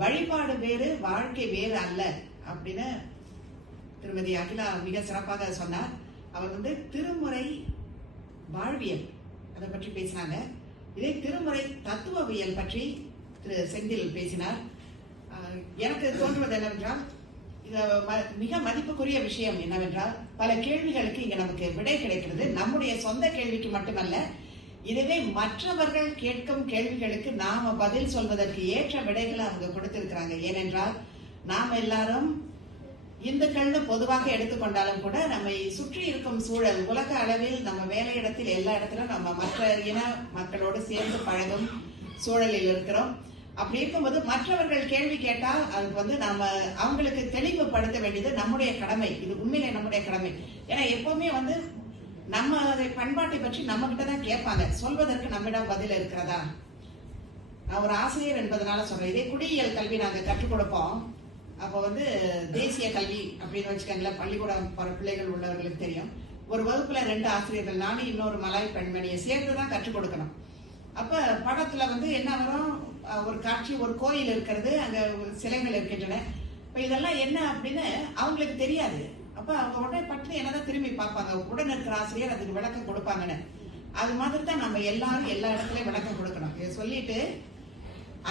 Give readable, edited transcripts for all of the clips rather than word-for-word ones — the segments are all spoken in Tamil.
வழிபாடு வேறு வாழ்க்கை வேறு அல்ல அப்படின்னு திருமதி அகிலா மிக சிறப்பாக சொன்னார். அவர் திருமுறை வாழ்வியல் அதை பற்றி பேசினாங்க. இதே திருமுறை தத்துவவியல் பற்றி திரு செந்தில் பேசினார். எனக்கு தோன்றுவது என்னவென்றால், மிக மதிப்புக்குரிய விஷயம் என்னவென்றால், பல கேள்விகளுக்கு இங்க நமக்கு விடை கிடைக்கிறது. நம்முடைய சொந்த கேள்விக்கு மட்டுமல்ல, இதுவே மற்றவர்கள் கேட்கும் கேள்விகளுக்கு நாம பதில் சொல்வதற்கு ஏற்ற விடைகளை அவங்க கொடுத்திருக்கிறாங்க. ஏனென்றால் நாம எல்லாரும் இந்துக்கள்னு பொதுவாக எடுத்துக்கொண்டாலும் கூட நம்மை சுற்றி இருக்கும் சூழல், உலக அளவில் நம்ம வேலையிடத்தில் எல்லா இடத்திலும் நம்ம மற்ற இன மக்களோடு சேர்ந்து பழகும் சூழலில் இருக்கிறோம். அப்படி இருக்கும்போது மற்றவர்கள் கேள்வி கேட்டால் அதுக்கு நாம அவங்களுக்கு தெளிவுபடுத்த வேண்டியது நம்முடைய கடமை. இது உண்மையிலே நம்முடைய கடமை. ஏன்னா எப்பவுமே நம்ம பண்பாட்டை பற்றி நம்ம கிட்டதான் கேட்பாங்க. சொல்வதற்கு நம்மிடம் பதில் இருக்கிறதா? நான் ஒரு ஆசிரியர் என்பதனால சொல்றேன். இதே குடியியல் கல்வி நாங்க கற்றுக் கொடுப்போம். அப்போ தேசிய கல்வி அப்படின்னு வச்சுக்கோங்களேன். பள்ளிக்கூடம் பிள்ளைகள் உள்ளவர்களுக்கு தெரியும். ஒரு வகுப்புல 2 ஆசிரியர்கள், நானும் இன்னொரு மலாய் பெண்மணியை சேர்த்துதான் கற்றுக் கொடுக்கணும். அப்ப படத்துல என்ன வரும், ஒரு காட்சி, ஒரு கோயில் இருக்கிறது, அங்க சிலைகள் இருக்கின்றன. இப்ப இதெல்லாம் என்ன அப்படின்னு அவங்களுக்கு தெரியாது. அப்ப அவங்க உடனே பற்றி என்னதான் திரும்பி பார்ப்பாங்க. உடனே இருக்கிற ஆசிரியர் அதுக்கு விளக்கம் கொடுப்பாங்கன்னு. அது மாதிரி தான் நம்ம எல்லாரும் எல்லா இடத்துலயும் விளக்கம் கொடுக்கணும். இதை சொல்லிட்டு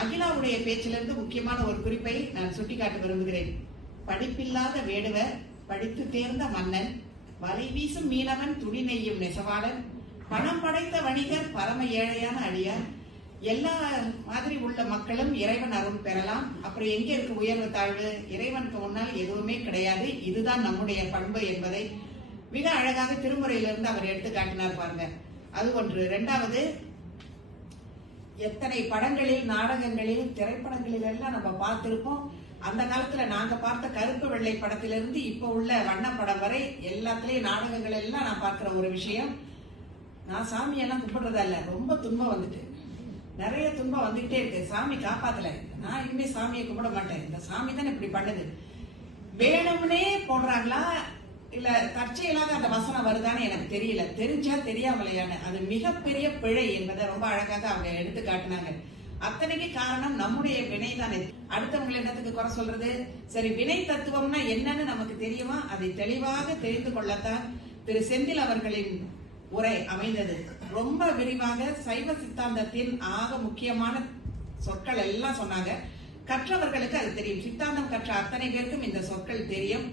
அகிலாவுடைய பேச்சிலிருந்து முக்கியமான ஒரு குறிப்பை நான் சுட்டிக்காட்ட விரும்புகிறேன். படிப்பில்லாத வேடுவர், படித்து தேர்ந்த மன்னன், வலை வீசும் மீனவன், துணி நெய்யும் நெசவாளன், பணம் படைத்த வணிகர், பரம ஏழையான அடியார், எல்லா மாதிரி உள்ள மக்களும் இறைவன் அருள் பெறலாம். அப்புறம் எங்க இருக்கு உயர்வு தாழ்வு? இறைவனுக்கு முன்னால் எதுவுமே கிடையாது. இதுதான் நம்முடைய பண்பு என்பதை மிக அழகாக திருமுறையிலிருந்து அவர் எடுத்து காட்டினார் பாருங்க. அது ஒன்று. 2வது, எத்தனை படங்களில், நாடகங்களில், திரைப்படங்களில் எல்லாம் நம்ம பார்த்திருப்போம். அந்த காலத்துல நாங்க பார்த்த கருப்பு வெள்ளை படத்திலிருந்து இப்ப உள்ள வண்ணப்படம் வரை எல்லாத்துலயும் நாடகங்கள் எல்லாம் நான் பார்க்கிற ஒரு விஷயம், நான் சாமியெல்லாம் கும்பிடுறதா இல்ல, ரொம்ப துன்பம் வந்துட்டு, நிறைய துன்பம் வந்துகிட்டே இருக்கு. சாமி காப்பாத்தல, நான் இனிமே சாமியை கும்பிட மாட்டேன், இந்த சாமி தான் இப்படி பண்ணுது. வேணும்னே போடுறாங்களா இல்ல தற்செயலாக அந்த வசனம் வருதான்னு எனக்கு தெரியல. தெரிஞ்சா தெரியாமலையான அது மிகப்பெரிய பிழை என்பதை ரொம்ப அழகாக அவங்க எடுத்து காட்டினாங்க. அத்தனைக்கு காரணம் நம்முடைய வினை தானே. அடுத்தவங்களை என்னத்துக்கு குறை சொல்றது? சரி, வினை தத்துவம்னா என்னன்னு நமக்கு தெரியுமா? அதை தெளிவாக தெரிந்து கொள்ளத்தான் திரு செந்தில் அவர்களின் உரை அமைந்தது. ரொம்ப விரிவாக சைவ சித்தாந்தத்தின் ஆக முக்கியமான சொற்கள் எல்லாம் சொன்னாங்க. கற்றவர்களுக்கு அது தெரியும். சித்தாந்தம் கற்ற அத்தனை பேருக்கும் இந்த சொற்கள் தெரியும்.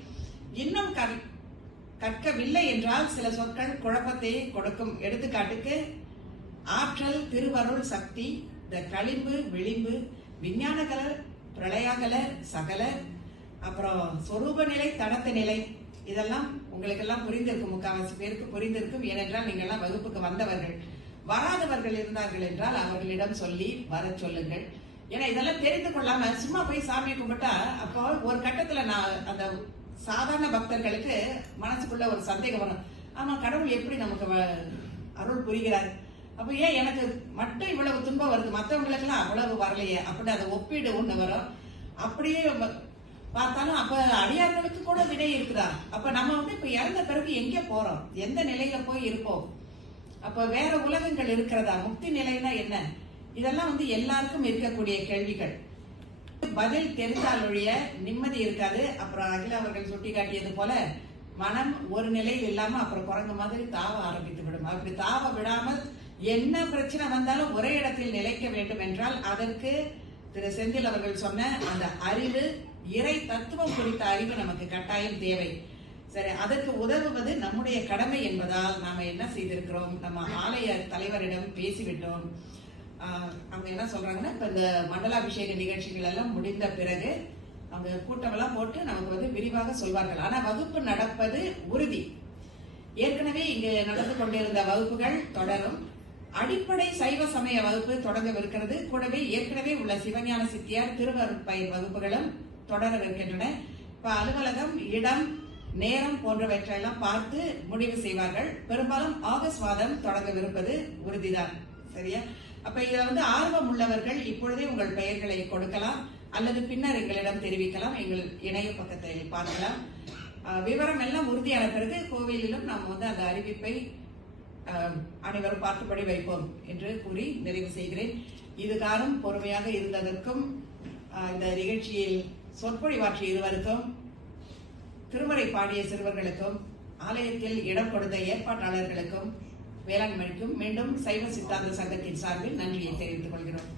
இன்னும் கற்கவில்லை என்றால் சில சொற்கள் குழப்பத்தை கொடுக்கும். எடுத்துக்காட்டுக்கு ஆற்றல், திருவருள், சக்தி, இந்த களிம்பு, விளிம்பு, விஞ்ஞான கலர், பிரளயாகல, சகல, அப்புறம் சொரூப நிலை, தடத்த நிலை, இதெல்லாம் உங்களுக்கு எல்லாம் புரிந்திருக்கும். முக்காவாசி பேருக்கு புரிந்திருக்கும். ஏனென்றால் நீங்கள் எல்லாம் வகுப்புக்கு வந்தவர்கள். வராதவர்கள் இருந்தார்கள் என்றால் அவர்களிடம் சொல்லி வர சொல்லுங்கள். ஏன்னா இதெல்லாம் தெரிந்து கொள்ளாம சும்மா போய் சாமியை கும்பிட்டா, அப்போ ஒரு கட்டத்துல நான் அந்த சாதாரண பக்தர்களுக்கு மனசுக்குள்ள ஒரு சந்தேகம் வரும். ஆமா, கடவுள் எப்படி நமக்கு அருள் புரிகிறார்? அப்ப ஏன் எனக்கு மட்டும் இவ்வளவு துன்பம் வருது, மற்றவங்களுக்கு எல்லாம் அவ்வளவு வரலையே அப்படின்னு அதை ஒப்பீடு ஒண்ணு வரும். அப்படியே பார்த்தாலும் அப்ப அடியார்களுக்கு கூட வினை இருக்குதா? அப்ப நம்ம இப்ப இறந்த பிறகு எங்க போறோம்? எந்த நிலையில போய் இருப்போம்? அப்ப வேற உலகங்கள் இருக்கிறதா? முக்தி நிலைன்னா என்ன? இதெல்லாம் எல்லாருக்கும் இருக்கக்கூடிய கேள்விகள். பதில் தெரிந்தால் ஒழிய நிம்மதி இருக்காது. அப்புறம் அகிலா அவர்கள் சுட்டி காட்டியது போல மனம் ஒரு நிலையில் இல்லாம அப்புறம் குரங்கு மாதிரி தாவ ஆரம்பித்து விடும். அப்படி தாவ விடாமல் என்ன பிரச்சனை வந்தாலும் ஒரே இடத்தில் நிலைக்க வேண்டும் என்றால் அதற்கு திரு செந்தில் அவர்கள் சொன்ன அந்த அறிவு, இறை தத்துவம் குறித்த அறிவு நமக்கு கட்டாயம் தேவை. சரி, அதற்கு உதவுவது நம்முடைய கடமை என்பதால் நாம என்ன செய்திருக்கிறோம்? நம்ம ஆலய தலைவரிடம் பேசிவிட்டோம். அவங்க என்ன சொல்றாங்கன்னா, இப்ப இந்த மண்டலாபிஷேக நிகழ்ச்சிகள் எல்லாம் முடிந்த பிறகு அவங்க கூட்டம் எல்லாம் போட்டு நமக்கு விரிவாக சொல்வார்கள். ஆனா வகுப்பு நடப்பது உறுதி. ஏற்கனவே இங்கு நடந்து கொண்டிருந்த வகுப்புகள் தொடரும். அடிப்படை சைவ சமய வகுப்பு தொடங்கவிருக்கிறது. கூடவே ஏற்கனவே உள்ள சிவஞான சித்தியார், திருவருட்பயிர் வகுப்புகளும் தொடரவிருக்கின்றன. இப்ப அலுவலகம், இடம், நேரம் போன்றவற்றையெல்லாம் பார்த்து முடிவு செய்வார்கள். பெரும்பாலும் ஆகஸ்ட் மாதம் தொடங்கவிருப்பது உறுதிதான். சரியா? அப்ப இத ஆர்வம் உள்ளவர்கள் இப்பொழுதே உங்கள் பெயர்களை கொடுக்கலாம் அல்லது பின்னர் எங்களிடம் தெரிவிக்கலாம். எங்கள் இணைய பக்கத்தில் பார்க்கலாம். விவரம் எல்லாம் உறுதியான பிறகு கோவிலிலும் நாம் அந்த அறிவிப்பை அனைவரும் பார்த்துபடி வைப்போம் என்று கூறி நிறைவு செய்கிறேன். இதுகாரும் பொறுமையாக இருந்ததற்கும் இந்த நிகழ்ச்சியில் சொற்பொழிவாற்றிய இருவருக்கும், திருமறை பாடிய சிறுவர்களுக்கும், ஆலயத்தில் இடம் கொடுத்த ஏற்பாட்டாளர்களுக்கும், வேளாண்மைக்கும் மீண்டும் சைவ சித்தாந்த சங்கத்தின் சார்பில் நன்றியை தெரிவித்துக் கொள்கிறோம்.